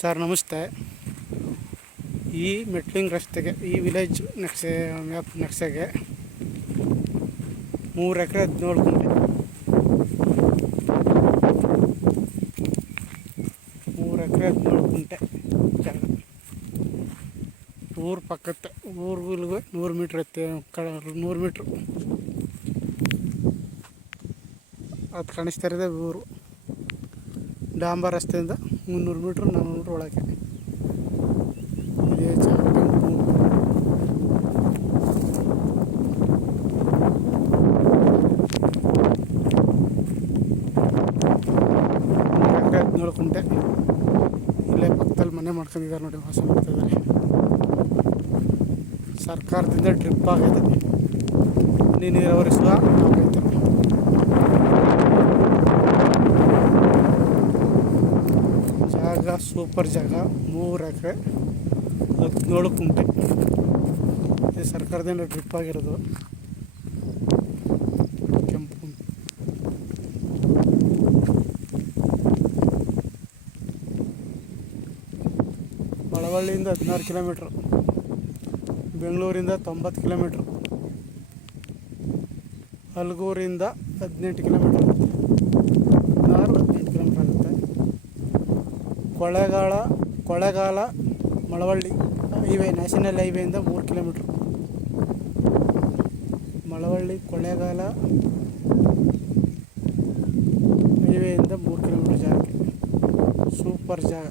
Sir ನಮಸ್ತೆ. ಈ metalling ರಸ್ತೆಗೆ, ಈ ವಿಲೇಜ್ ನಕ್ಷೆ, ಮ್ಯಾಪ್ ನಕ್ಷೆಗೆ ಮೂರು ಎಕರೆ ಹದಿನೇಳು ಗುಂಟೆ. ಮೂರು ಎಕರೆ ಹದಿನೇಳು ಗುಂಟೆ ಜಾಗ. ಊರು ಪಕ್ಕತ್ತೆ ಊರಿಗೂ ನೂರು ಮೀಟ್ರ್ ಐತೆ ನೂರು ಮೀಟ್ರ್. ಅದು ಕಾಣಿಸ್ತಾ ಇರೋದೇ ಊರು. ಡಾಂಬರ್ ರಸ್ತೆಯಿಂದ ಮುನ್ನೂರು ಮೀಟ್ರ್ ನಾನ್ನೂರು ಮೀಟ್ರ್ ಒಳಗೆ ಇದೇ. ಇಲ್ಲೇ ಪಕ್ಕದಲ್ಲಿ ಮನೆ ಮಾಡ್ಕೊಂಡಿದ್ದಾರೆ ನೋಡಿ ವಾಸ ಮಾಡ್ತಿದ್ದಾರೆ ಸರ್ಕಾರದಿಂದ ಡ್ರಿಪ್ ಆಗೈತೆ. ನೀನು ಸಹ ಆಗೈತೆ ಜಾಗ ಸೂಪರ್ ಜಾಗ, ಮೂರು ಎಕರೆ, ಹದಿನೇಳು ಕುಂಟೆ. ಇದು ಸರ್ಕಾರದಿಂದ ಟ್ರಿಪ್ ಆಗಿರೋದು. ಕೆಂಪು. ಮಳವಳ್ಳಿಯಿಂದ ಹದಿನಾರು ಕಿಲೋಮೀಟ್ರ್. ಬೆಂಗಳೂರಿಂದ ತೊಂಬತ್ತು ಕಿಲೋಮೀಟ್ರ್. ಹಲಗೂರಿಂದ ಹದಿನೆಂಟು ಕಿಲೋಮೀಟ್ರ್ ಹದಿನಾರು ಹದಿನೆಂಟು ಕಿಲೋಮೀಟ್ರ್ ಆಗುತ್ತೆ ಕೊಳ್ಳೇಗಾಲ ಕೊಳೆಗಾಲ, ಮಳವಳ್ಳಿ ಹೈವೇ, ನ್ಯಾಷನಲ್ ಹೈವೇಯಿಂದ ಮೂರು ಕಿಲೋಮೀಟ್ರ್. ಮಳವಳ್ಳಿ ಕೊಳ್ಳೆಗಾಲ ಹೈವೇಯಿಂದ ಮೂರು ಕಿಲೋಮೀಟ್ರ್ ಜಾಗಕ್ಕೆ ಸೂಪರ್ ಜಾಗ.